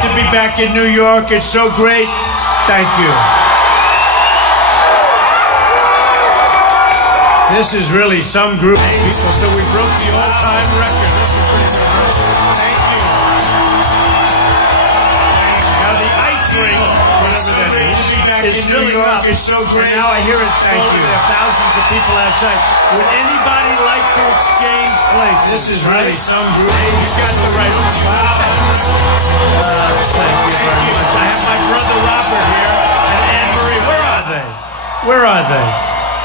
great to be back in New York. It's so great. Thank you. This is really some group of people, so we broke the all-time record. This is pretty good. Thank you. Now the ice rink, whatever that is in New York. It's so great. And now I hear it. Thank you. There are thousands of people outside. Would anybody like to exchange places? This is really some group. You've got the right. Wow. Thank you very much. I have my brother Robert here and Anne Marie. Where are they? Where are they?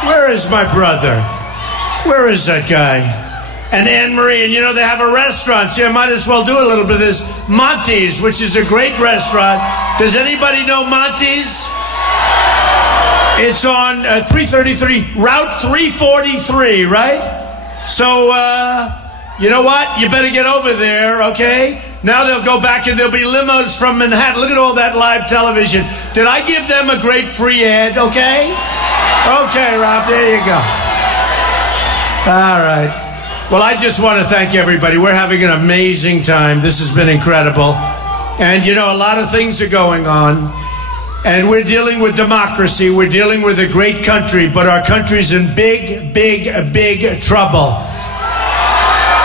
Where is my brother? Where is that guy? And Anne Marie, and you know they have a restaurant, so I might as well do a little bit of this. Monty's, which is a great restaurant. Does anybody know Monty's? It's on 333, Route 343, right? So, you know what? You better get over there, okay? Now they'll go back and there'll be limos from Manhattan. Look at all that live television. Did I give them a great free ad, okay? Okay, Rob, there you go. All right. Well, I just want to thank everybody. We're having an amazing time. This has been incredible. And, you know, a lot of things are going on. And we're dealing with democracy. We're dealing with a great country. But our country's in big, big, big trouble.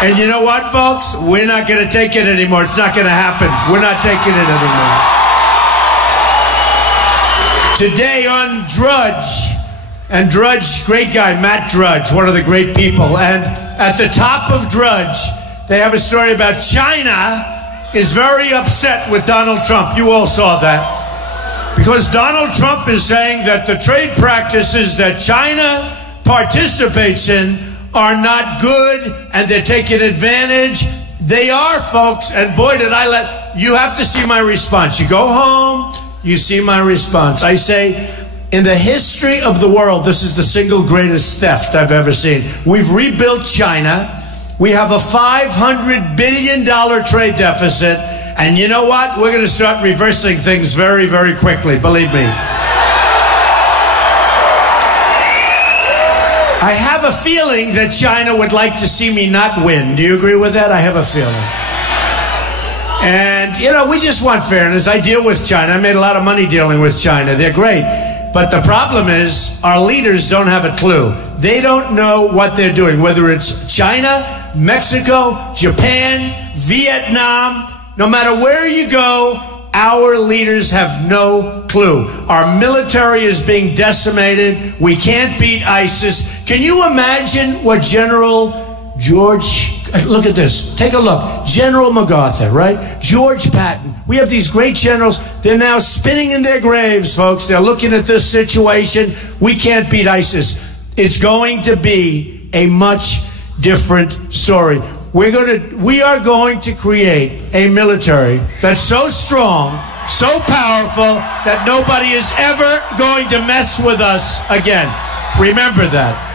And you know what, folks? We're not going to take it anymore. It's not going to happen. We're not taking it anymore. Today on Drudge, and Drudge, great guy, Matt Drudge, one of the great people. And at the top of Drudge, they have a story about China is very upset with Donald Trump. You all saw that. Because Donald Trump is saying that the trade practices that China participates in are not good and they're taking advantage. They are, folks. And boy, did I you have to see my response. You go home, you see my response. I say, in the history of the world, this is the single greatest theft I've ever seen. We've rebuilt China. We have a $500 billion trade deficit. And you know what? We're going to start reversing things very, very quickly. Believe me. I have a feeling that China would like to see me not win. Do you agree with that? I have a feeling. And, you know, we just want fairness. I deal with China. I made a lot of money dealing with China. They're great. But the problem is our leaders don't have a clue. They don't know what they're doing, whether it's China, Mexico, Japan, Vietnam. No matter where you go, our leaders have no clue. Our military is being decimated. We can't beat ISIS. Can you imagine what General George... Look at this. Take a look. General MacArthur, right? George Patton. We have these great generals. They're now spinning in their graves, folks. They're looking at this situation. We can't beat ISIS. It's going to be a much different story. We are going to create a military that's so strong, so powerful, that nobody is ever going to mess with us again. Remember that.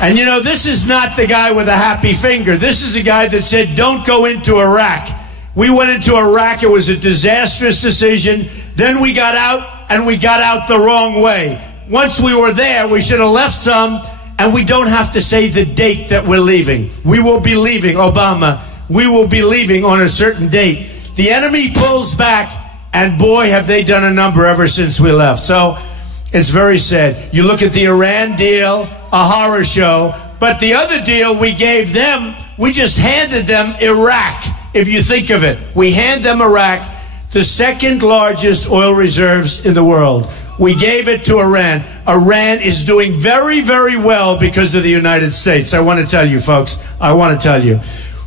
And you know, this is not the guy with a happy finger. This is a guy that said, don't go into Iraq. We went into Iraq. It was a disastrous decision. Then we got out, and we got out the wrong way. Once we were there, we should have left some, and we don't have to say the date that we're leaving. We will be leaving, Obama. We will be leaving on a certain date. The enemy pulls back, and boy, have they done a number ever since we left. So it's very sad. You look at the Iran deal, a horror show, but the other deal we gave them, we just handed them Iraq, if you think of it. We hand them Iraq, the second largest oil reserves in the world. We gave it to Iran. Iran is doing very, very well because of the United States. I want to tell you, folks, I want to tell you.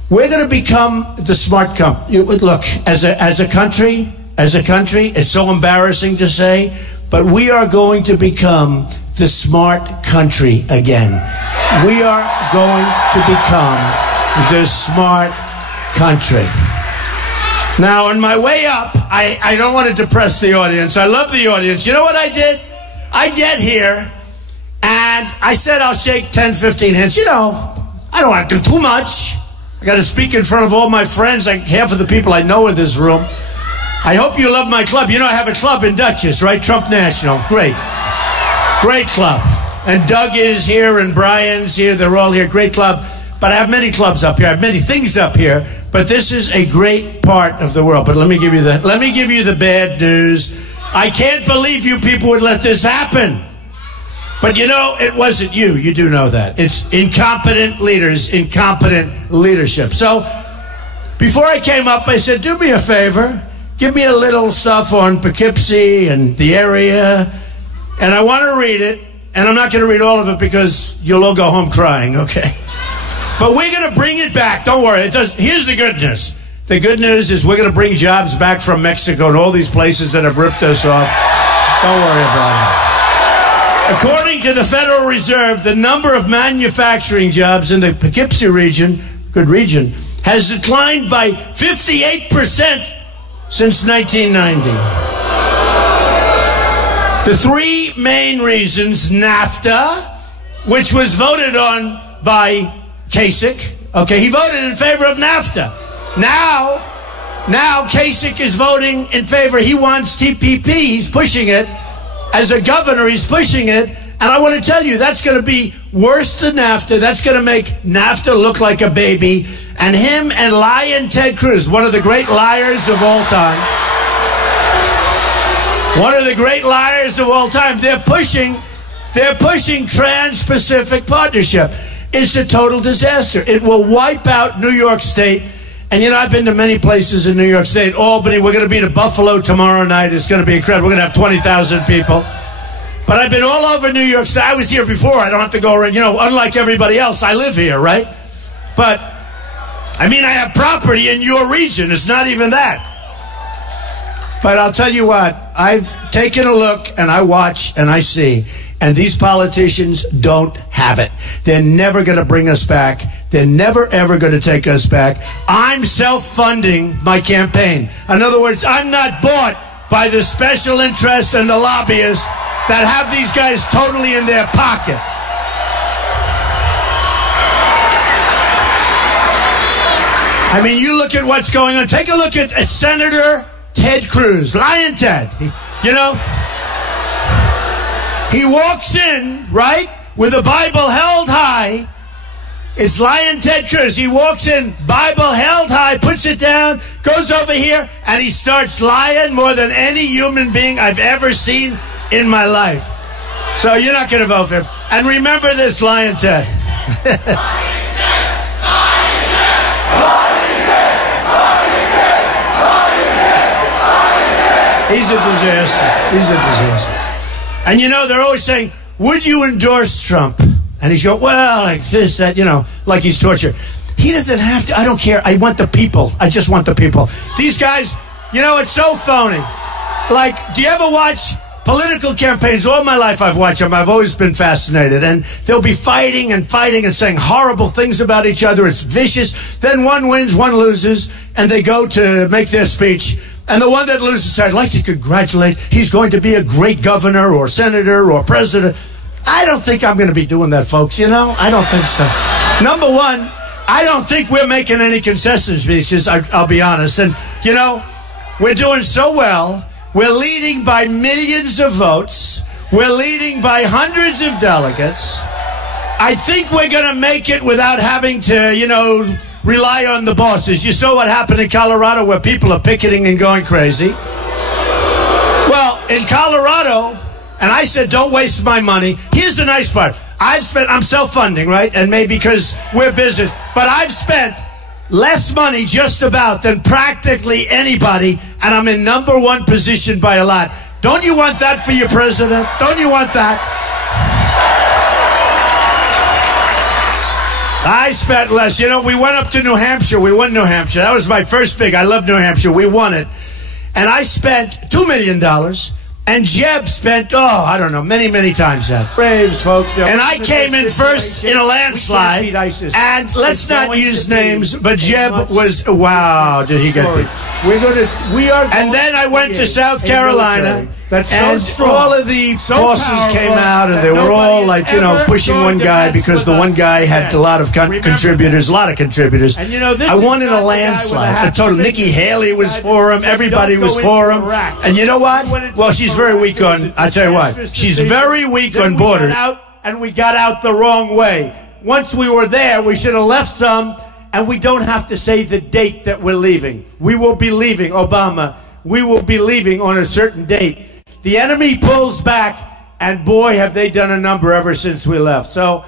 We're going to become the smart company. Look, as a country, it's so embarrassing to say, but we are going to become the smart country again. We are going to become the smart country. Now, on my way up, I don't want to depress the audience. I love the audience. You know what I did? I get here, and I said I'll shake 10, 15 hands. You know, I don't want to do too much. I got to speak in front of all my friends, like half of the people I know in this room. I hope you love my club. You know I have a club in Dutchess, right? Trump National. Great. Great club. And Doug is here and Brian's here. They're all here. Great club. but I have many clubs up here. I have many things up here. But this is a great part of the world. But let me give you the bad news. I can't believe you people would let this happen. But you know, it wasn't you. You do know that. It's incompetent leaders, incompetent leadership. So before I came up, I said, do me a favor. Give me a little stuff on Poughkeepsie and the area. And I want to read it. And I'm not going to read all of it because you'll all go home crying, okay? But we're going to bring it back. Don't worry. Here's the good news. The good news is we're going to bring jobs back from Mexico and all these places that have ripped us off. Don't worry about it. According to the Federal Reserve, the number of manufacturing jobs in the Poughkeepsie region, good region, has declined by 58% since 1990. The three main reasons: NAFTA, which was voted on by Kasich. Okay, he voted in favor of NAFTA. Now Kasich is voting in favor. He wants TPP. He's pushing it. As a governor, he's pushing it. And I want to tell you, that's going to be worse than NAFTA. That's going to make NAFTA look like a baby. And him and Lion Ted Cruz, one of the great liars of all time, one of the great liars of all time, they're pushing Trans-Pacific Partnership. It's a total disaster. It will wipe out New York State. And you know, I've been to many places in New York State. Albany, we're going to be to Buffalo tomorrow night. It's going to be incredible. We're going to have 20,000 people. But I've been all over New York State. I was here before. I don't have to go around. You know, unlike everybody else, I live here, right? But, I mean, I have property in your region. It's not even that. But I'll tell you what, I've taken a look and I watch and I see, and these politicians don't have it. They're never going to bring us back. They're never, ever going to take us back. I'm self-funding my campaign. In other words, I'm not bought by the special interests and the lobbyists that have these guys totally in their pocket. I mean, you look at what's going on. Take a look at Senator Ted Cruz, Lion Ted. You know, he walks in, right, with a Bible held high. It's Lion Ted Cruz. He walks in, Bible held high, puts it down, goes over here, and he starts lying more than any human being I've ever seen in my life. So you're not going to vote for him. And remember this, Lion Ted. He's a disaster. He's a disaster. And you know, they're always saying, would you endorse Trump? And he's going, well, like this, that, you know, like he's tortured. He doesn't have to. I don't care. I want the people. I just want the people. These guys, you know, it's so phony. Like, do you ever watch political campaigns? All my life I've watched them. I've always been fascinated. And they'll be fighting and fighting and saying horrible things about each other. It's vicious. Then one wins, one loses, and they go to make their speech. And the one that loses said, I'd like to congratulate. He's going to be a great governor or senator or president. I don't think I'm going to be doing that, folks. You know, I don't think so. Number one, I don't think we're making any concession speeches. I'll be honest. And, you know, we're doing so well. We're leading by millions of votes. We're leading by hundreds of delegates. I think we're going to make it without having to, you know, rely on the bosses. You saw what happened in Colorado where people are picketing and going crazy. Well, in Colorado, and I said, don't waste my money. Here's the nice part. I'm self-funding, right? And maybe because we're business. But I've spent less money just about than practically anybody, and I'm in #1 position by a lot. Don't you want that for your president? Don't you want that? I spent less. You know, we went up to New Hampshire. We won New Hampshire. That was my first big. I love New Hampshire. We won it. And I spent $2 million. And Jeb spent, I don't know, many, many times that. Braves, folks. You know, and I came in first in a landslide. And let's not use names, but Jeb was, wow, did he get beat. And then I went to South Carolina, and all of the bosses came out, and they were all like, you know, pushing one guy because the one guy had a lot of contributors, And you know, I won in a landslide. Nikki Haley was for him. Everybody was for him. And you know what? Well, she's very weak on, I tell you what, she's very weak on borders. And we got out the wrong way. once we were there, we should have left some, and we don't have to say the date that we're leaving. We will be leaving, Obama. We will be leaving on a certain date. The enemy pulls back, and boy, have they done a number ever since we left. So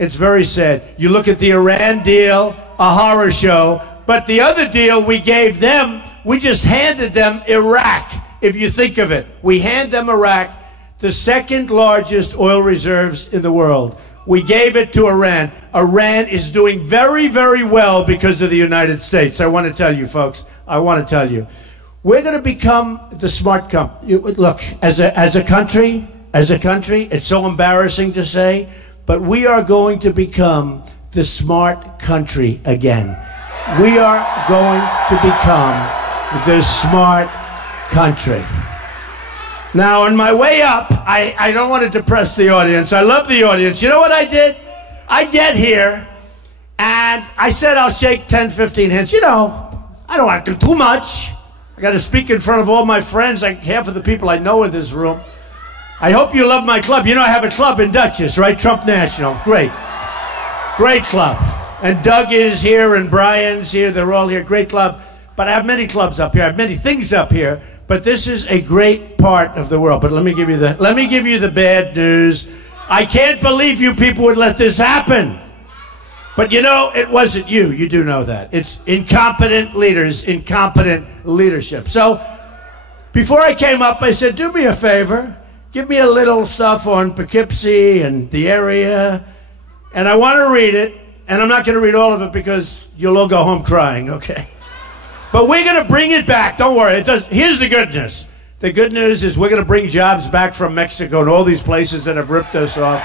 it's very sad. You look at the Iran deal, a horror show, but the other deal we gave them, we just handed them Iraq, if you think of it. We hand them Iraq, the second largest oil reserves in the world. We gave it to Iran. Iran is doing very, very well because of the United States. I want to tell you, folks, I want to tell you. We're going to become the smart country. Look, as a country, it's so embarrassing to say, but we are going to become the smart country again. We are going to become the smart country. Now, on my way up, I don't want to depress the audience. I love the audience. You know what I did? I get here, and I said I'll shake 10, 15 hands. You know, I don't want to do too much. I got to speak in front of all my friends, like half of the people I know in this room. I hope you love my club. You know I have a club in Dutchess, right? Trump National. Great. Great club. And Doug is here, and Brian's here. They're all here. Great club. But I have many clubs up here. I have many things up here. But this is a great part of the world. But let me give you the bad news. I can't believe you people would let this happen. But you know, it wasn't you. You do know that. It's incompetent leaders, incompetent leadership. So before I came up, I said, do me a favor. Give me a little stuff on Poughkeepsie and the area. And I want to read it. And I'm not going to read all of it because you'll all go home crying, okay? But we're going to bring it back. Don't worry. Here's the good news. The good news is we're going to bring jobs back from Mexico and all these places that have ripped us off.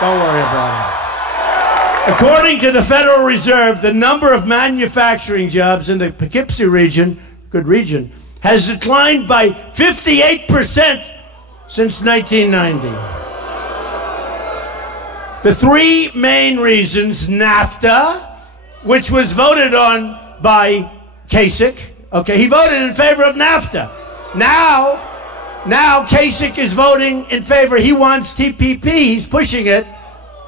Don't worry about it. According to the Federal Reserve, the number of manufacturing jobs in the Poughkeepsie region, good region, has declined by 58% since 1990. The three main reasons: NAFTA, which was voted on by Kasich. Okay, he voted in favor of NAFTA. Now Kasich is voting in favor. He wants TPP. He's pushing it.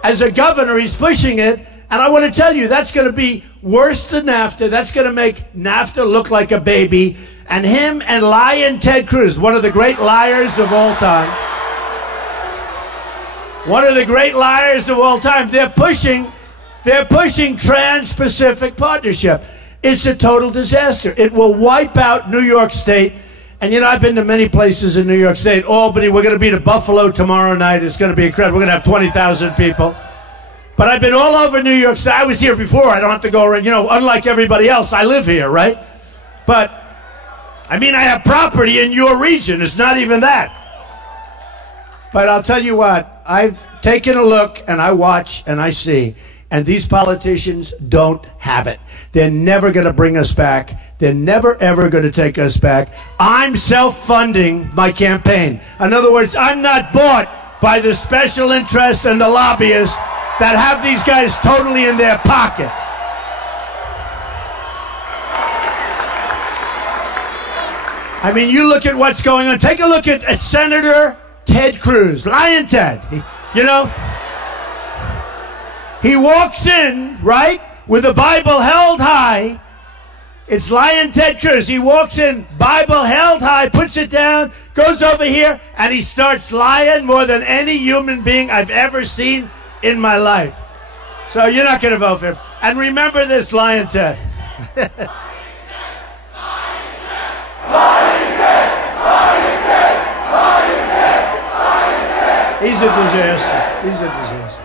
As a governor, he's pushing it. And I want to tell you, that's going to be worse than NAFTA. That's going to make NAFTA look like a baby. And him and lying Ted Cruz, one of the great liars of all time. One of the great liars of all time. They're pushing Trans-Pacific Partnership. It's a total disaster. It will wipe out New York State. And you know, I've been to many places in New York State. Albany, we're going to be to Buffalo tomorrow night. It's going to be incredible. We're going to have 20,000 people. But I've been all over New York State. I was here before. I don't have to go around. You know, unlike everybody else, I live here, right? But, I mean, I have property in your region. It's not even that. But I'll tell you what. I've taken a look, and I watch, and I see. And these politicians don't have it. They're never going to bring us back. They're never, ever going to take us back. I'm self-funding my campaign. In other words, I'm not bought by the special interests and the lobbyists that have these guys totally in their pocket. I mean, you look at what's going on. Take a look at Senator Ted Cruz. Lion Ted. You know? He walks in, right, with a Bible held high. It's Lion Ted Cruz. He walks in, Bible held high, puts it down, goes over here, and he starts lying more than any human being I've ever seen in my life. So you're not going to vote for him. And remember this, Lion Ted. Lion Ted! Lion Ted! Lion Ted! Lion Ted! Lion Ted! He's a disaster. He's a disaster.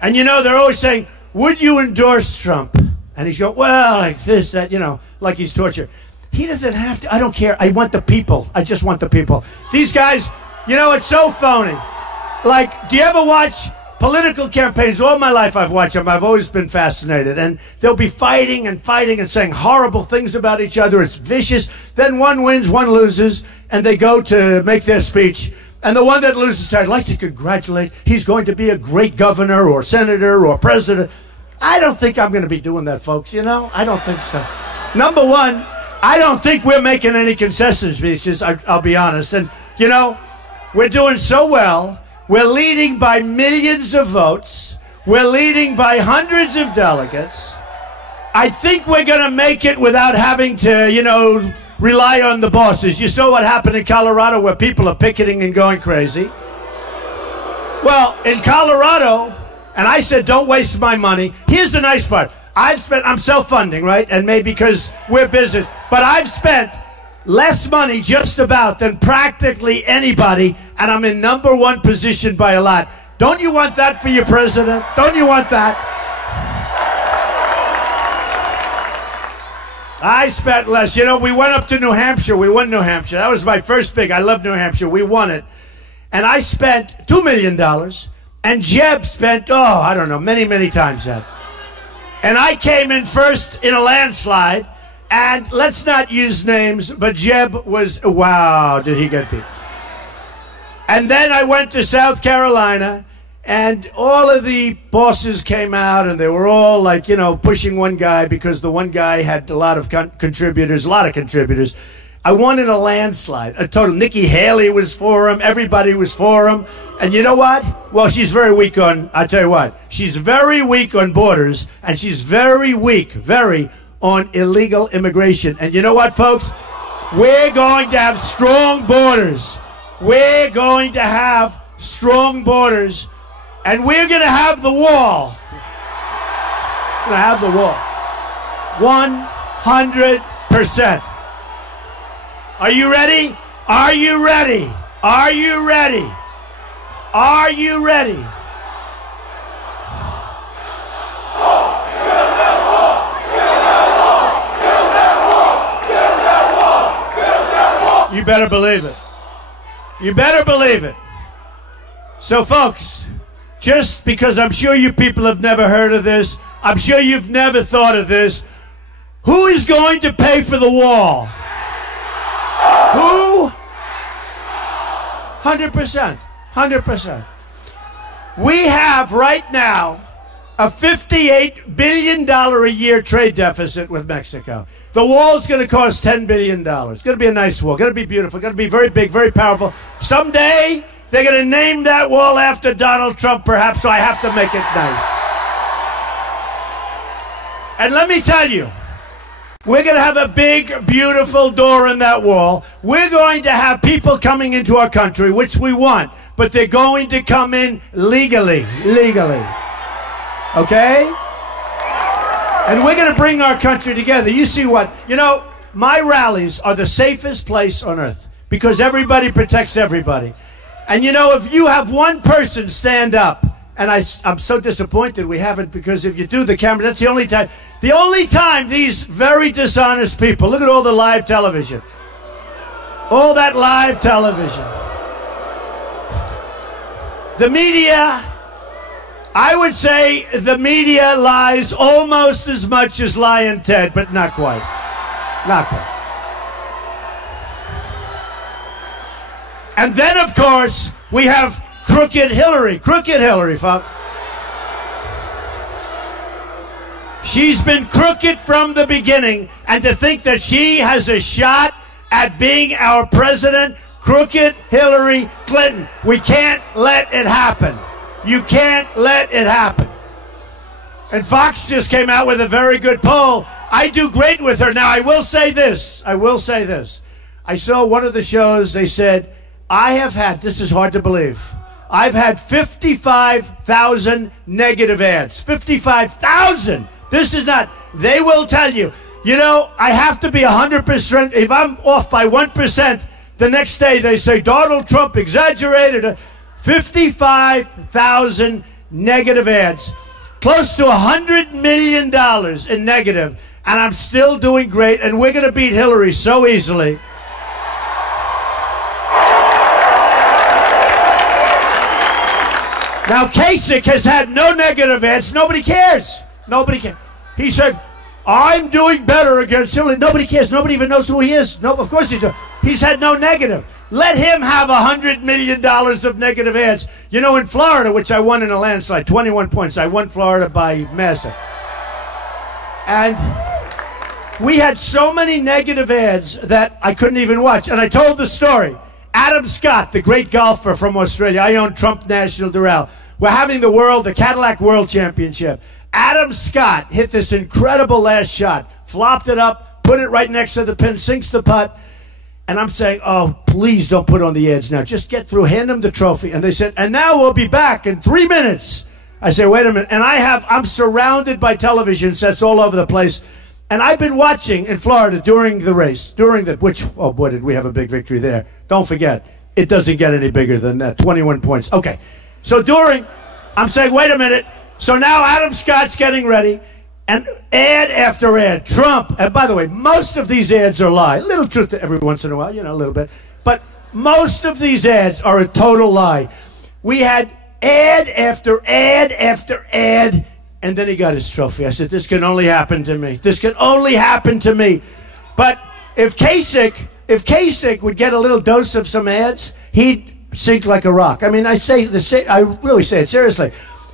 And you know, they're always saying, would you endorse Trump? And he's going, well, like this, that, you know, like he's tortured. He doesn't have to. I don't care. I want the people. I just want the people. These guys, you know, it's so phony. Like, do you ever watch political campaigns? All my life I've watched them. I've always been fascinated. And they'll be fighting and fighting and saying horrible things about each other. It's vicious. Then one wins, one loses, and they go to make their speech. And the one that loses said, I'd like to congratulate. He's going to be a great governor or senator or president. I don't think I'm going to be doing that, folks, you know? I don't think so. Number one, I don't think we're making any concession speeches, I'll be honest. And, you know, we're doing so well. We're leading by millions of votes. We're leading by hundreds of delegates. I think we're going to make it without having to, you know, rely on the bosses. You saw what happened in Colorado where people are picketing and going crazy. Well, in Colorado, and I said, don't waste my money. Here's the nice part. I'm self-funding, right? And maybe because we're business. But I've spent less money just about than practically anybody, and I'm in #1 position by a lot. Don't you want that for your president? Don't you want that? I spent less. You know, we went up to New Hampshire. We won New Hampshire. That was my first big. I love New Hampshire. We won it. And I spent $2 million. And Jeb spent, I don't know, many, many times that. And I came in first in a landslide. And let's not use names, but Jeb was, wow, did he get beat. And then I went to South Carolina. And all of the bosses came out, and they were all like, you know, pushing one guy because the one guy had a lot of contributors, I won in a landslide, a total. Nikki Haley was for him. Everybody was for him. And you know what? Well, she's very weak on, I'll tell you what, she's very weak on borders, and she's very weak, on illegal immigration. And you know what, folks? We're going to have strong borders. We're going to have strong borders. And we're going to have the wall. We're going to have the wall. 100%. Are you ready? Are you ready? Are you ready? Are you ready? You better believe it. You better believe it. So, folks, just because I'm sure you people have never heard of this, I'm sure you've never thought of this, who is going to pay for the wall? Who? 100%. 100%. We have right now a $58 billion a year trade deficit with Mexico. The wall's going to cost $10 billion. It's going to be a nice wall. Going to be beautiful. Going to be very big, very powerful. Someday, they're going to name that wall after Donald Trump, perhaps, so I have to make it nice. And let me tell you, we're going to have a big, beautiful door in that wall. We're going to have people coming into our country, which we want, but they're going to come in legally. Okay? And we're going to bring our country together. You see what? You know, my rallies are the safest place on earth because everybody protects everybody. And you know, if you have one person stand up, and I'm so disappointed we haven't, because if you do the camera, that's the only time these very dishonest people, look at all the live television. All that live television. The media, I would say the media lies almost as much as Lyin' Ted, but not quite. Not quite. And then, of course, we have Crooked Hillary. Crooked Hillary, folks. She's been crooked from the beginning, and to think that she has a shot at being our president, crooked Hillary Clinton. We can't let it happen. You can't let it happen. And Fox just came out with a very good poll. I do great with her. Now, I will say this. I saw one of the shows, they said, I have had, this is hard to believe, I've had 55,000 negative ads. 55,000! This is not, they will tell you, you know, I have to be 100%, if I'm off by 1%, the next day they say, Donald Trump exaggerated. 55,000 negative ads. Close to $100 million in negative, and I'm still doing great, and we're going to beat Hillary so easily. Now, Kasich has had no negative ads. Nobody cares. Nobody cares. He said, I'm doing better against Hillary. Nobody cares. Nobody even knows who he is. No, of course he's doing. He's had no negative. Let him have $100 million of negative ads. You know, in Florida, which I won in a landslide, 21 points. I won Florida by massive. And we had so many negative ads that I couldn't even watch. And I told the story. Adam Scott, the great golfer from Australia, I own Trump National Doral. We're having the Cadillac World Championship. Adam Scott hit this incredible last shot, flopped it up, put it right next to the pin, sinks the putt. And I'm saying, oh, please don't put on the ads now. Just get through, hand them the trophy. And they said, and now we'll be back in 3 minutes. I say, wait a minute. And I'm surrounded by television sets all over the place. And I've been watching in Florida during the race, oh boy, did we have a big victory there. Don't forget, it doesn't get any bigger than that, 21 points. Okay, so I'm saying, wait a minute. So now Adam Scott's getting ready, and ad after ad, Trump. And by the way, most of these ads are lie. A little truth every once in a while, a little bit. But most of these ads are a total lie. We had ad after ad after ad. And then he got his trophy. I said, this can only happen to me. This can only happen to me. But if Kasich would get a little dose of some ads, he'd sink like a rock. I mean, I really say it seriously.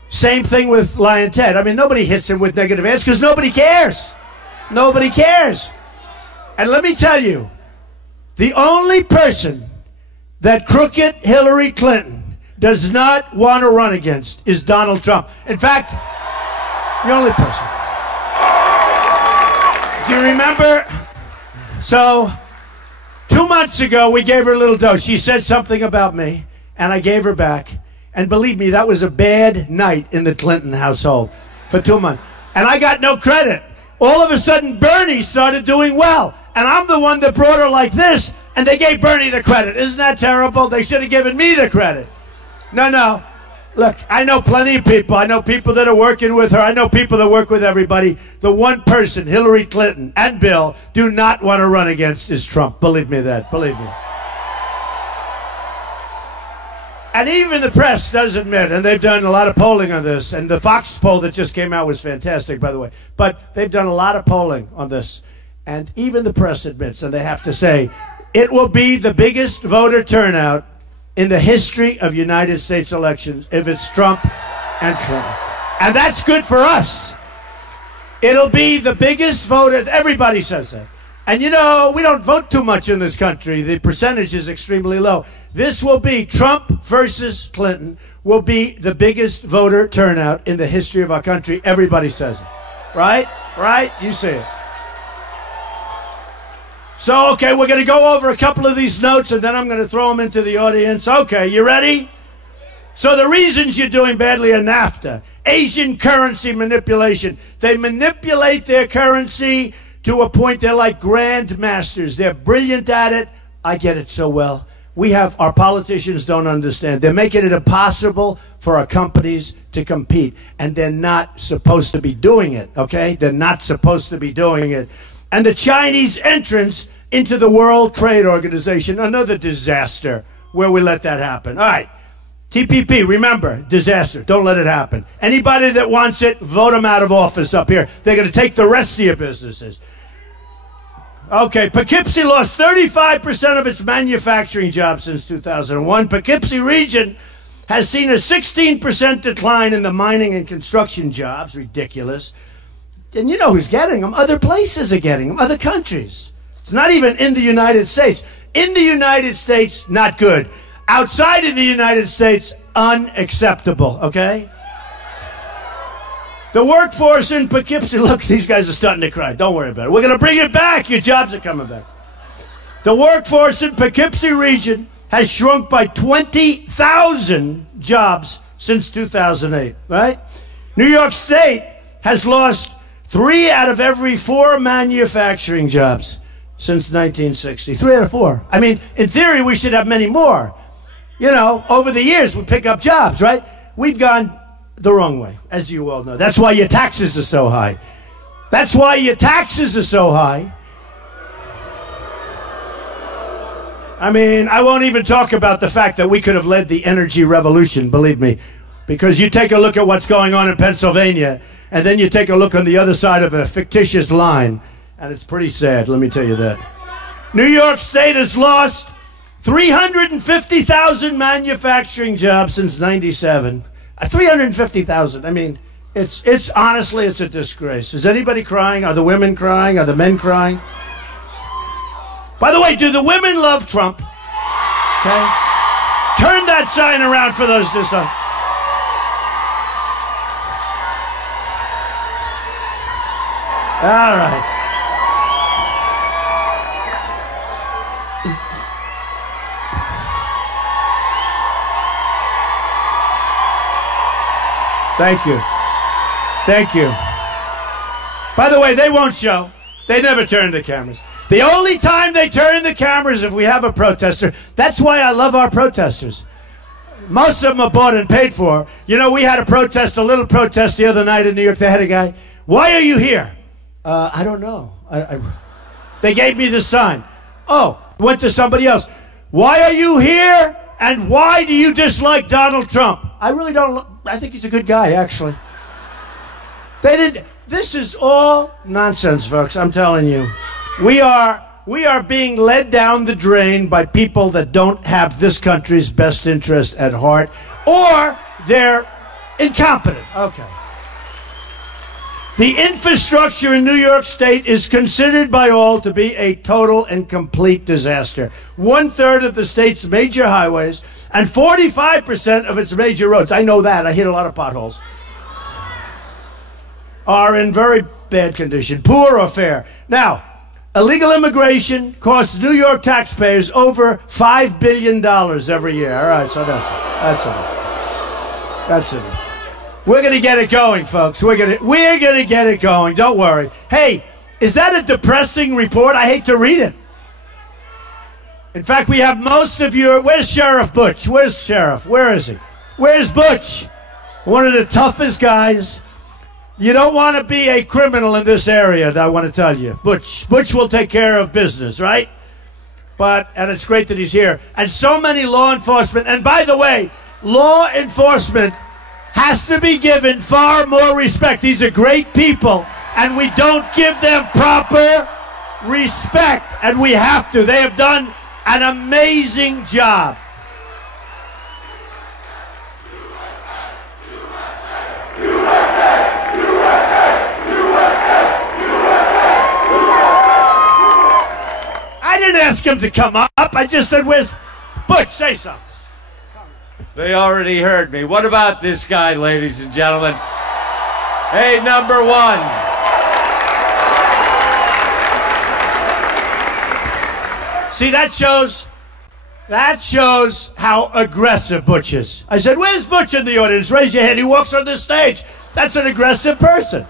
Same thing with Lion Ted. I mean, nobody hits him with negative ads because nobody cares. Nobody cares. And let me tell you, the only person that crooked Hillary Clinton does not want to run against is Donald Trump. In fact, the only person. Do you remember? So, 2 months ago, we gave her a little dose. She said something about me, and I gave her back. And believe me, that was a bad night in the Clinton household for 2 months. And I got no credit. All of a sudden, Bernie started doing well. And I'm the one that brought her like this, and they gave Bernie the credit. Isn't that terrible? They should have given me the credit. No. Look, I know plenty of people. I know people that are working with her. I know people that work with everybody. The one person, Hillary Clinton and Bill, do not want to run against is Trump. Believe me that. Believe me. And even the press does admit, and they've done a lot of polling on this, and the Fox poll that just came out was fantastic, by the way. But they've done a lot of polling on this. And even the press admits, and they have to say, it will be the biggest voter turnout in the history of United States elections if it's Trump and Clinton. And that's good for us. It'll be the biggest voter. Everybody says that. And we don't vote too much in this country. The percentage is extremely low. This will be Trump versus Clinton will be the biggest voter turnout in the history of our country. Everybody says it. Right? Right? You say it. So, okay, we're going to go over a couple of these notes, and then I'm going to throw them into the audience. Okay, you ready? So the reasons you're doing badly are NAFTA, Asian currency manipulation. They manipulate their currency to a point they're like grandmasters. They're brilliant at it. I get it so well. Our politicians don't understand. They're making it impossible for our companies to compete, and they're not supposed to be doing it, okay? They're not supposed to be doing it. And the Chinese entrance into the World Trade Organization, another disaster where we let that happen. All right, TPP, remember, disaster. Don't let it happen. Anybody that wants it, vote them out of office up here. They're going to take the rest of your businesses. Okay, Poughkeepsie lost 35% of its manufacturing jobs since 2001. Poughkeepsie region has seen a 16% decline in the mining and construction jobs. Ridiculous. And you know who's getting them? Other places are getting them, other countries. It's not even in the United States. In the United States, not good. Outside of the United States, unacceptable, okay? The workforce in Poughkeepsie, look, these guys are starting to cry. Don't worry about it. We're going to bring it back. Your jobs are coming back. The workforce in Poughkeepsie region has shrunk by 20,000 jobs since 2008, right? New York State has lost 3 out of every 4 manufacturing jobs since 1960. 3 out of 4. I mean, in theory, we should have many more. Over the years, we pick up jobs, right? We've gone the wrong way, as you all know. That's why your taxes are so high. That's why your taxes are so high. I mean, I won't even talk about the fact that we could have led the energy revolution, believe me. Because you take a look at what's going on in Pennsylvania, and then you take a look on the other side of a fictitious line, and it's pretty sad, let me tell you that. New York State has lost 350,000 manufacturing jobs since 97. 350,000. I mean, it's honestly, it's a disgrace. Is anybody crying? Are the women crying? Are the men crying? By the way, do the women love Trump? Okay. Turn that sign around for those dishonest. All right. Thank you. Thank you. By the way, they won't show. They never turn the cameras. The only time they turn the cameras if we have a protester. That's why I love our protesters. Most of them are bought and paid for. You know, we had a protest, a little protest the other night in New York. They had a guy, why are you here? I don't know. They gave me the sign. Oh, went to somebody else. Why are you here? And why do you dislike Donald Trump? I really don't. I think he's a good guy, actually. They didn't. This is all nonsense, folks. I'm telling you. We are being led down the drain by people that don't have this country's best interest at heart, or they're incompetent. Okay. The infrastructure in New York State is considered by all to be a total and complete disaster. 1/3 of the state's major highways and 45% of its major roads, I know that, I hit a lot of potholes, are in very bad condition, poor or fair. Now, illegal immigration costs New York taxpayers over $5 billion every year. All right, so that's enough. That's enough. We're going to get it going, folks. We're going to get it going. Don't worry. Hey, is that a depressing report? I hate to read it. In fact, we have most of your... Where's Sheriff Butch? Where's Sheriff? Where is he? Where's Butch? One of the toughest guys. You don't want to be a criminal in this area, I want to tell you. Butch will take care of business, right? And it's great that he's here. And so many law enforcement. And by the way, law enforcement has to be given far more respect. These are great people, and we don't give them proper respect, and we have to. They have done an amazing job. I didn't ask him to come up. I just said, where's Butch? Say something. They already heard me. What about this guy, ladies and gentlemen? Hey, number one. See, that shows how aggressive Butch is. I said, where's Butch in the audience? Raise your hand. He walks on this stage. That's an aggressive person.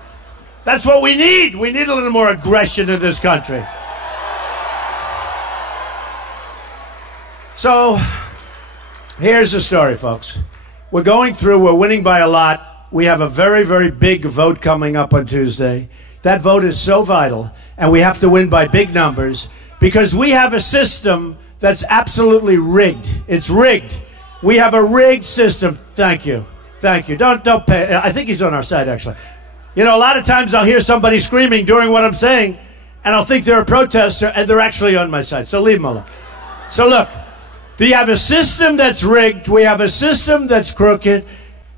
That's what we need. We need a little more aggression in this country. So, here's the story, folks. We're winning by a lot. We have a very, very big vote coming up on Tuesday. That vote is so vital, and we have to win by big numbers because we have a system that's absolutely rigged. It's rigged. We have a rigged system. Thank you. Thank you. Don't pay. I think he's on our side, actually. You know, a lot of times I'll hear somebody screaming during what I'm saying, and I'll think they're a protester, and they're actually on my side. So leave them alone. So look. We have a system that's rigged. We have a system that's crooked.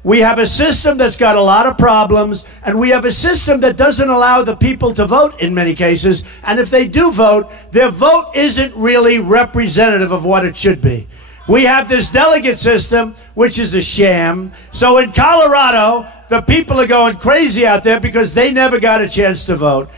We have a system that's got a lot of problems. And we have a system that doesn't allow the people to vote in many cases. And if they do vote, their vote isn't really representative of what it should be. We have this delegate system, which is a sham. So in Colorado, the people are going crazy out there because they never got a chance to vote.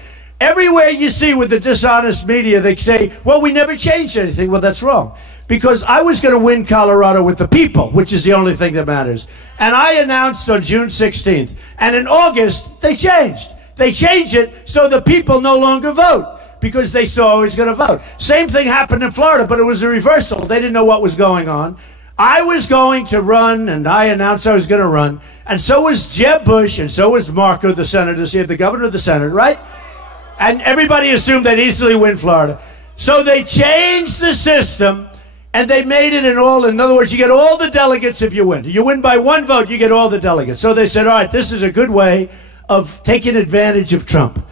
Everywhere you see with the dishonest media, they say, well, we never changed anything. Well, that's wrong. Because I was going to win Colorado with the people, which is the only thing that matters. And I announced on June 16th. And in August, they changed. They changed it so the people no longer vote because they saw I was going to vote. Same thing happened in Florida, but it was a reversal. They didn't know what was going on. I was going to run, and I announced I was going to run. And so was Jeb Bush, and so was Marco, the senator, the governor of the Senate, right? And everybody assumed they'd easily win Florida. So they changed the system. And they made it in other words, you get all the delegates if you win. You win by one vote, you get all the delegates. So they said, all right, this is a good way of taking advantage of Trump.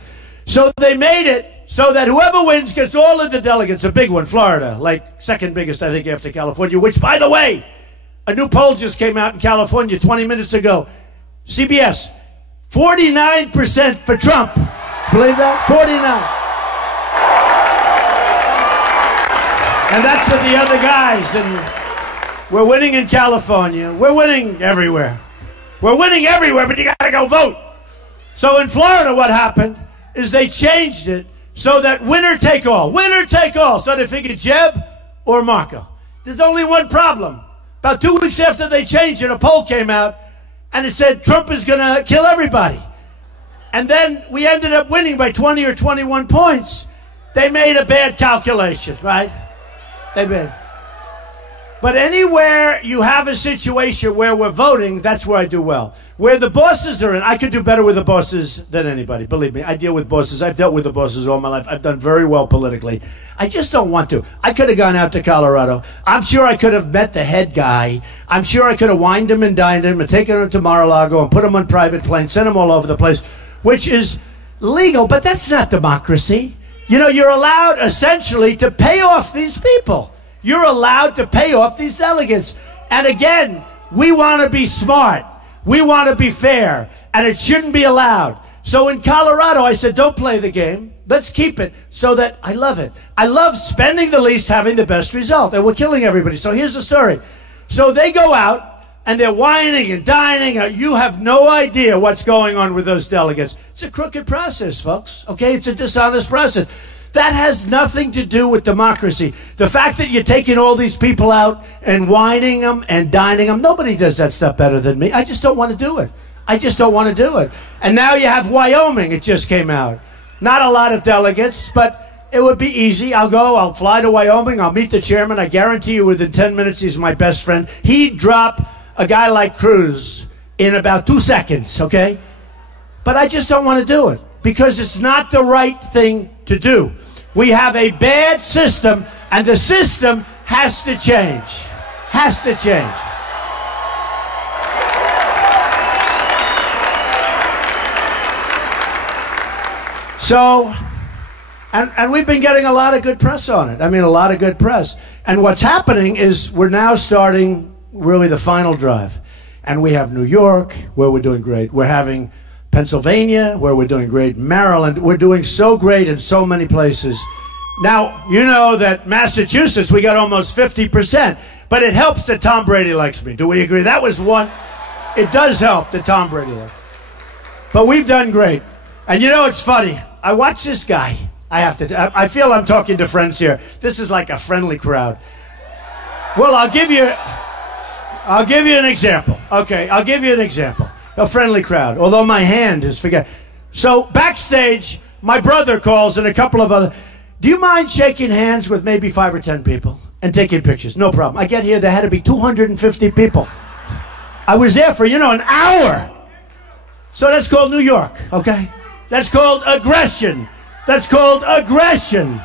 So they made it so that whoever wins gets all of the delegates. A big one, Florida, like second biggest, I think, after California, which, by the way, a new poll just came out in California 20 minutes ago. CBS, 49% for Trump. Believe that? 49%. And that's of the other guys. And we're winning in California. We're winning everywhere. We're winning everywhere, but you got to go vote. So in Florida, what happened is they changed it so that winner take all. Winner take all. So they figured Jeb or Marco. There's only one problem. About 2 weeks after they changed it, a poll came out, and it said Trump is going to kill everybody. And then we ended up winning by 20 or 21 points. They made a bad calculation, right? They made. But anywhere you have a situation where we're voting, that's where I do well. Where the bosses are in, I could do better with the bosses than anybody. Believe me, I deal with bosses. I've dealt with the bosses all my life. I've done very well politically. I just don't want to. I could have gone out to Colorado. I'm sure I could have met the head guy. I'm sure I could have wined him and dined him and taken him to Mar-a-Lago and put him on private planes, sent him all over the place, which is legal, but that's not democracy. You know, you're allowed essentially to pay off these people. You're allowed to pay off these delegates. And again, we want to be smart. We want to be fair. And it shouldn't be allowed. So in Colorado, I said, don't play the game. Let's keep it so that I love it. I love spending the least, having the best result. And we're killing everybody. So here's the story. So they go out and they're whining and dining. You have no idea what's going on with those delegates. It's a crooked process, folks. Okay? It's a dishonest process. That has nothing to do with democracy. The fact that you're taking all these people out and whining them and dining them, nobody does that stuff better than me. I just don't want to do it. I just don't want to do it. And now you have Wyoming. It just came out. Not a lot of delegates, but it would be easy. I'll go. I'll fly to Wyoming. I'll meet the chairman. I guarantee you within 10 minutes he's my best friend. He'd drop a guy like Cruz in about 2 seconds, okay? But I just don't want to do it because it's not the right thing to do. We have a bad system, and the system has to change. Has to change. So, and we've been getting a lot of good press on it. I mean, a lot of good press. And what's happening is we're now starting really the final drive. And we have New York, where we're doing great. We're having Pennsylvania, where we're doing great. Maryland, we're doing so great in so many places. Now, you know that Massachusetts, we got almost 50%. But it helps that Tom Brady likes me. Do we agree? That was one. It does help that Tom Brady likes me. But we've done great. And you know, it's funny. I watch this guy. I feel I'm talking to friends here. This is like a friendly crowd. Well, I'll give you an example. Okay, I'll give you an example. A friendly crowd, although my hand is forget. So backstage, my brother calls and a couple of other. Do you mind shaking hands with maybe 5 or 10 people and taking pictures? No problem. I get here, there had to be 250 people. I was there for, an hour. So that's called New York, okay? That's called aggression. That's called aggression.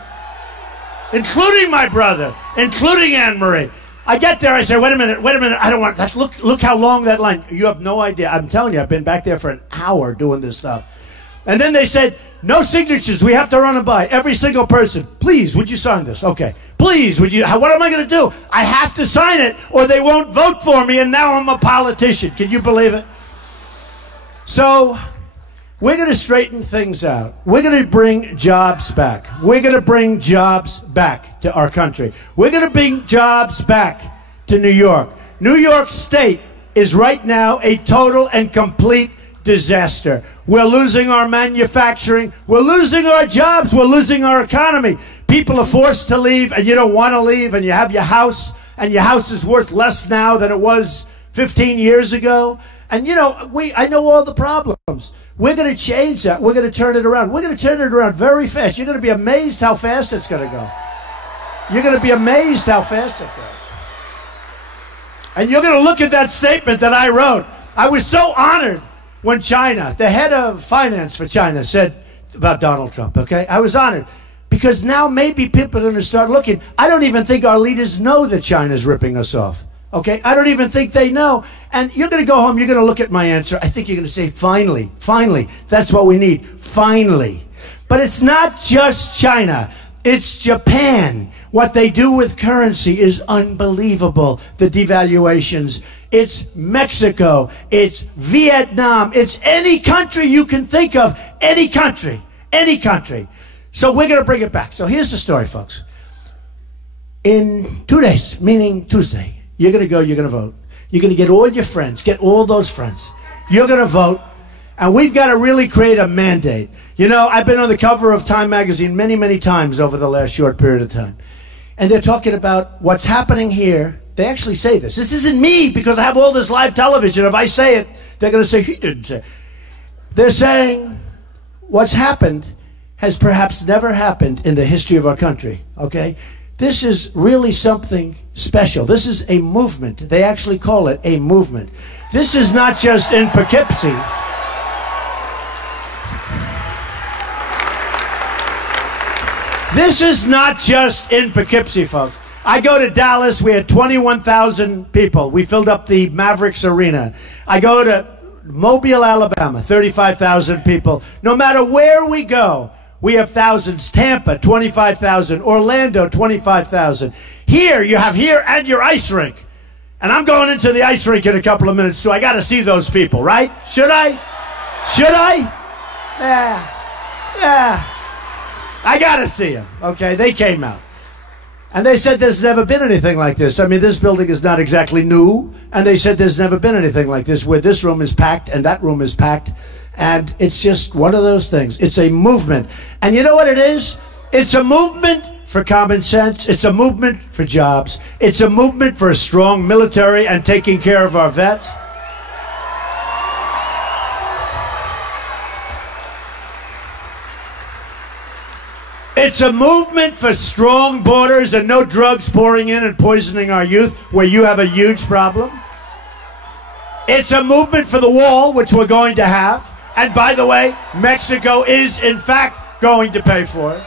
Including my brother, including Anne-Marie. I get there, I say, wait a minute, I don't want that. Look how long that line. You have no idea. I'm telling you, I've been back there for an hour doing this stuff. And then they said, no signatures, we have to run them by. Every single person, please, would you sign this? Okay. Please, would you, what am I going to do? I have to sign it or they won't vote for me and now I'm a politician. Can you believe it? So, we're going to straighten things out. We're going to bring jobs back. We're going to bring jobs back to our country. We're going to bring jobs back to New York. New York State is right now a total and complete disaster. We're losing our manufacturing. We're losing our jobs. We're losing our economy. People are forced to leave, and you don't want to leave, and you have your house, and your house is worth less now than it was 15 years ago. And, I know all the problems. We're going to change that. We're going to turn it around. We're going to turn it around very fast. You're going to be amazed how fast it's going to go. You're going to be amazed how fast it goes. And you're going to look at that statement that I wrote. I was so honored when China, the head of finance for China, said about Donald Trump, okay? I was honored. Because now maybe people are going to start looking. I don't even think our leaders know that China's ripping us off. Okay, I don't even think they know. And you're going to go home, you're going to look at my answer. I think you're going to say, finally, that's what we need, finally. But it's not just China, it's Japan. What they do with currency is unbelievable, the devaluations. It's Mexico, it's Vietnam, it's any country you can think of, any country. So we're going to bring it back. So here's the story, folks. In 2 days, meaning Tuesday, you're going to go, you're going to vote. You're going to get all your friends, get all those friends. You're going to vote, And we've got to really create a mandate. You know, I've been on the cover of Time magazine many, many times over the last short period of time. And they're talking about what's happening here. They actually say this. This isn't me because I have all this live television. If I say it, they're going to say, he didn't say it. They're saying what's happened has perhaps never happened in the history of our country, okay? This is really something special. This is a movement. They actually call it a movement. This is not just in Poughkeepsie. This is not just in Poughkeepsie, folks. I go to Dallas, we had 21,000 people. We filled up the Mavericks Arena. I go to Mobile, Alabama, 35,000 people. No matter where we go, we have thousands. Tampa, 25,000. Orlando, 25,000. Here, you have here and your ice rink. And I'm going into the ice rink in a couple of minutes, so I got to see those people, right? Should I? Should I? Yeah. I got to see them, okay? They came out. And they said there's never been anything like this. I mean, this building is not exactly new. And they said there's never been anything like this, where this room is packed and that room is packed. And it's just one of those things. It's a movement. And you know what it is? It's a movement for common sense. It's a movement for jobs. It's a movement for a strong military and taking care of our vets. It's a movement for strong borders and no drugs pouring in and poisoning our youth, where you have a huge problem. It's a movement for the wall, which we're going to have. And by the way, Mexico is, in fact, going to pay for it.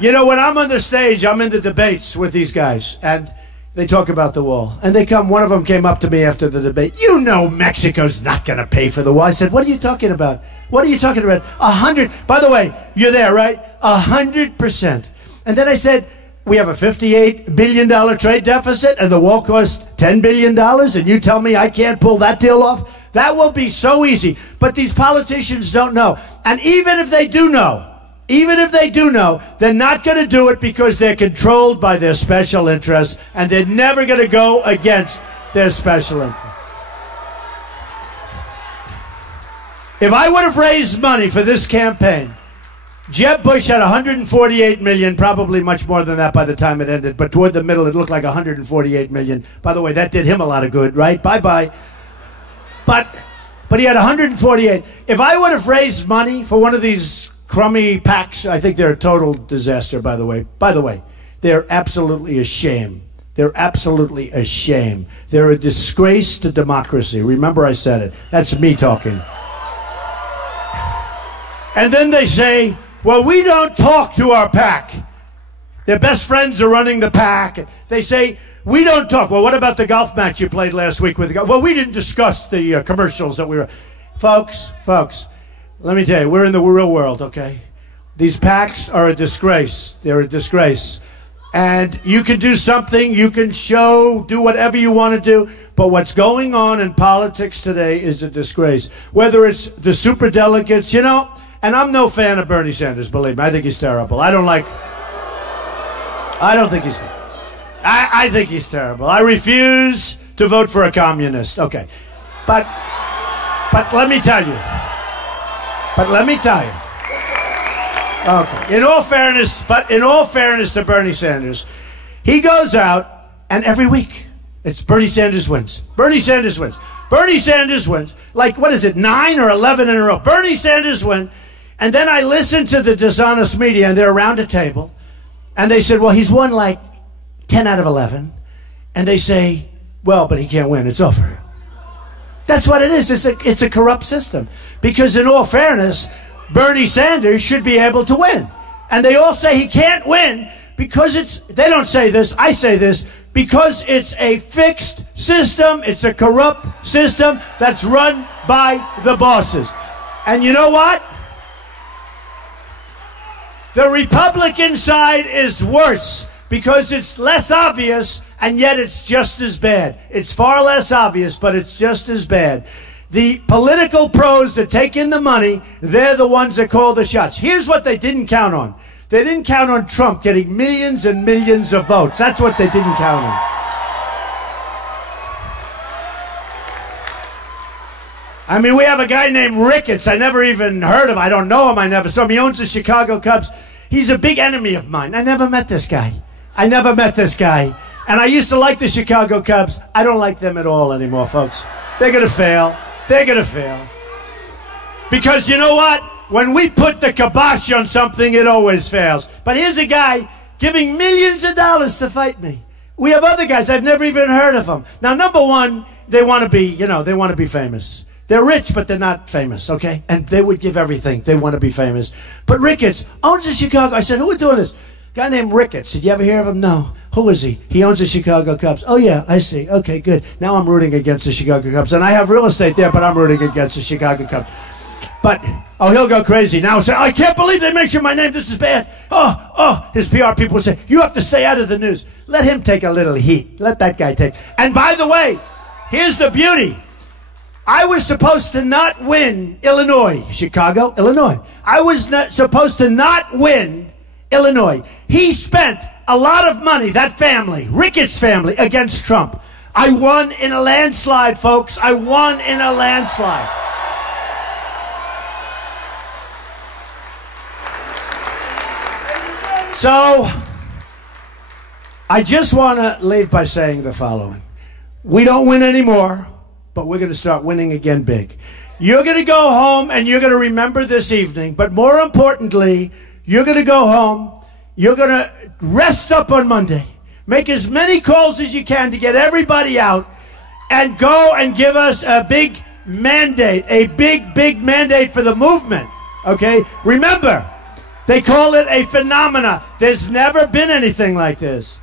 You know, when I'm on the stage, I'm in the debates with these guys, and they talk about the wall. And they come, one of them came up to me after the debate. You know Mexico's not going to pay for the wall. I said, what are you talking about? What are you talking about? 100. By the way, you're there, right? 100%. And then I said, we have a $58 billion trade deficit, and the wall costs $10 billion, and you tell me I can't pull that deal off? That will be so easy. But these politicians don't know. And even if they do know, they're not going to do it because they're controlled by their special interests, and they're never going to go against their special interests. If I would have raised money for this campaign, Jeb Bush had 148 million, probably much more than that by the time it ended, but toward the middle it looked like 148 million. By the way, that did him a lot of good, right? Bye-bye. But he had 148. If I would have raised money for one of these crummy PACs, I think they're a total disaster, by the way. By the way, they're absolutely a shame. They're absolutely a shame. They're a disgrace to democracy. Remember I said it. That's me talking. And then they say, well, we don't talk to our PAC. Their best friends are running the PAC. They say, we don't talk. Well, what about the golf match you played last week with the golf? Well, we didn't discuss the commercials that we were... Folks, let me tell you, we're in the real world, okay? These PACs are a disgrace. They're a disgrace. And you can do something, you can show, do whatever you want to do, but what's going on in politics today is a disgrace. Whether it's the superdelegates, you know, and I'm no fan of Bernie Sanders, believe me. I think he's terrible. I don't think he's... I think he's terrible. I refuse to vote for a communist. Okay. But let me tell you. Okay. In all fairness to Bernie Sanders, he goes out and every week it's Bernie Sanders wins. Bernie Sanders wins. Bernie Sanders wins. Like, what is it, 9 or 11 in a row? Bernie Sanders wins. And then I listen to the dishonest media, and they're around a table, and they said, well, he's won like 10 out of 11. And they say, well, but he can't win. It's over. That's what it is. It's a corrupt system. Because in all fairness, Bernie Sanders should be able to win. And they all say he can't win because they don't say this, I say this, because it's a fixed system. It's a corrupt system that's run by the bosses. And you know what? The Republican side is worse because it's less obvious, and yet it's just as bad. It's far less obvious, but it's just as bad. The political pros that take in the money, they're the ones that call the shots. Here's what they didn't count on. They didn't count on Trump getting millions and millions of votes. That's what they didn't count on. I mean, we have a guy named Ricketts. I never even heard of him. I don't know him. I never saw him. He owns the Chicago Cubs. He's a big enemy of mine. I never met this guy. And I used to like the Chicago Cubs. I don't like them at all anymore, folks. They're going to fail. Because you know what? When we put the kibosh on something, it always fails. But here's a guy giving millions of dollars to fight me. We have other guys. I've never even heard of them. Now, number one, they want to be, they want to be famous. They're rich, but they're not famous, okay? And they would give everything. They want to be famous. But Ricketts owns the Chicago. I said, who are doing this? Guy named Ricketts. Did you ever hear of him? No. Who is he? He owns the Chicago Cubs. Oh, yeah, I see. Okay, good. Now I'm rooting against the Chicago Cubs. And I have real estate there, but I'm rooting against the Chicago Cubs. But, he'll go crazy. Now say, I can't believe they mentioned my name. This is bad. His PR people say, you have to stay out of the news. Let him take a little heat. Let that guy take. And by the way, here's the beauty. I was supposed to not win Illinois. Chicago, Illinois. I was supposed to not win Illinois. He spent a lot of money, that family, Ricketts family, against Trump. I won in a landslide, folks. I won in a landslide. So, I just want to leave by saying the following. We don't win anymore, but we're going to start winning again big. You're going to go home and you're going to remember this evening, but more importantly, you're going to go home, you're going to rest up on Monday, make as many calls as you can to get everybody out, and go and give us a big mandate, a big mandate for the movement, okay? Remember, they call it a phenomena. There's never been anything like this.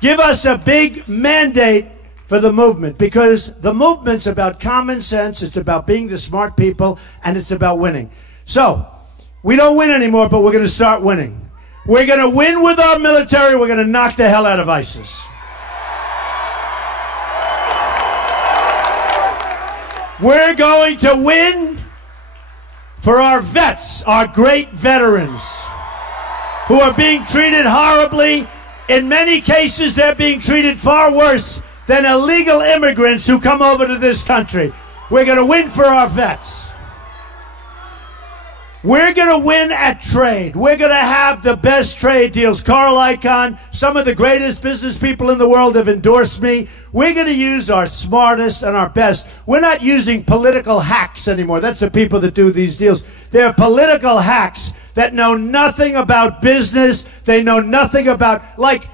Give us a big mandate for the movement, because the movement's about common sense, it's about being the smart people, and it's about winning. So, we don't win anymore, but we're going to start winning. We're going to win with our military. We're going to knock the hell out of ISIS. We're going to win for our vets, our great veterans, who are being treated horribly. In many cases, they're being treated far worse than illegal immigrants who come over to this country. We're going to win for our vets. We're going to win at trade. We're going to have the best trade deals. Carl Icahn, some of the greatest business people in the world have endorsed me. We're going to use our smartest and our best. We're not using political hacks anymore. That's the people that do these deals. They're political hacks that know nothing about business. They know nothing about, like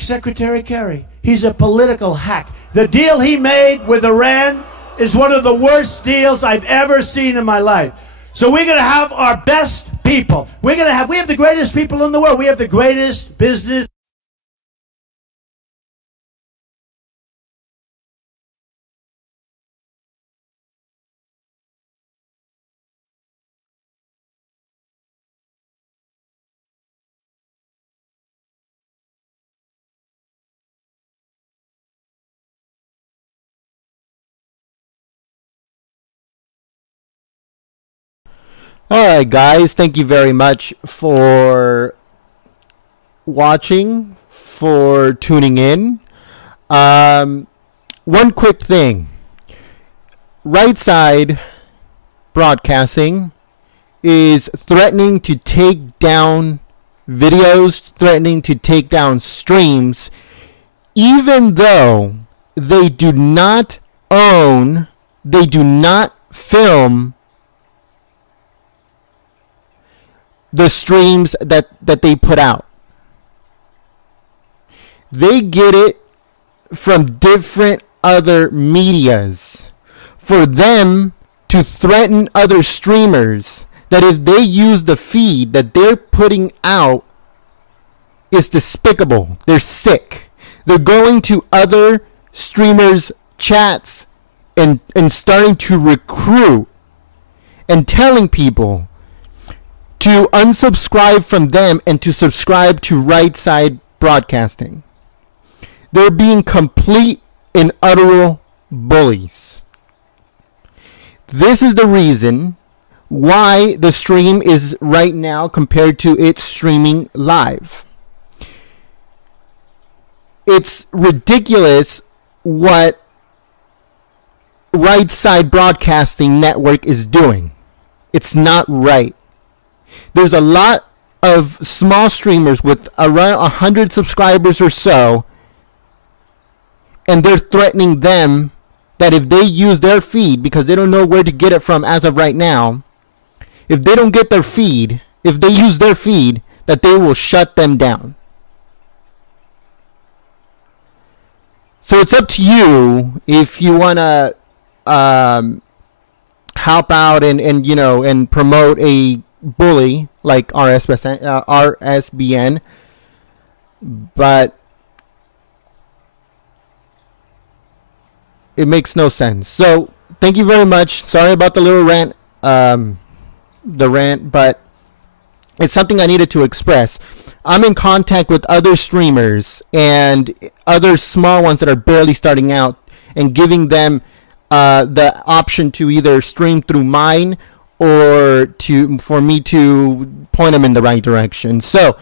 Secretary Kerry. He's a political hack. The deal he made with Iran is one of the worst deals I've ever seen in my life. So we're going to have our best people. We have the greatest people in the world. We have the greatest business. Alright guys, thank you very much for watching, for tuning in. One quick thing. Right Side Broadcasting is threatening to take down videos, threatening to take down streams, even though they do not own, they do not film the streams that they put out. They get it from different other medias. For them to threaten other streamers that if they use the feed that they're putting out is despicable. They're sick. They're going to other streamers' chats and starting to recruit and telling people to unsubscribe from them and to subscribe to Right Side Broadcasting. They're being complete and utter bullies. This is the reason why the stream is right now compared to it streaming live. It's ridiculous what Right Side Broadcasting Network is doing. It's not right. There's a lot of small streamers with around 100 subscribers or so, and they're threatening them that if they use their feed, because they don't know where to get it from as of right now, if they don't get their feed, if they use their feed, that they will shut them down. So it's up to you if you want to help out and promote a bully like RSBN, but it makes no sense. So thank you very much. Sorry about the little rant, but it's something I needed to express. I'm in contact with other streamers and other small ones that are barely starting out, and giving them the option to either stream through mine or for me to point them in the right direction. So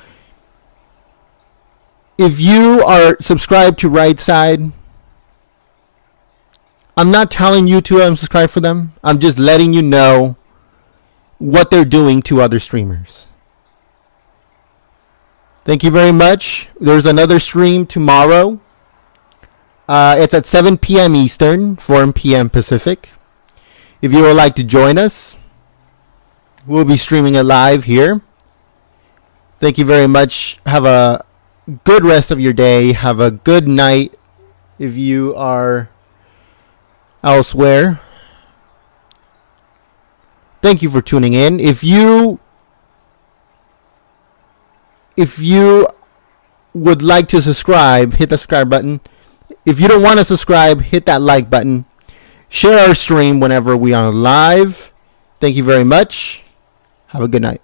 if you are subscribed to Right Side, I'm not telling you to unsubscribe for them. I'm just letting you know what they're doing to other streamers. Thank you very much. There's another stream tomorrow. It's at 7 p.m. Eastern, 4 p.m. Pacific. If you would like to join us, we'll be streaming it live here. Thank you very much. Have a good rest of your day. Have a good night if you are elsewhere. Thank you for tuning in. If you would like to subscribe, hit the subscribe button. If you don't want to subscribe, hit that like button. Share our stream whenever we are live. Thank you very much. Have a good night.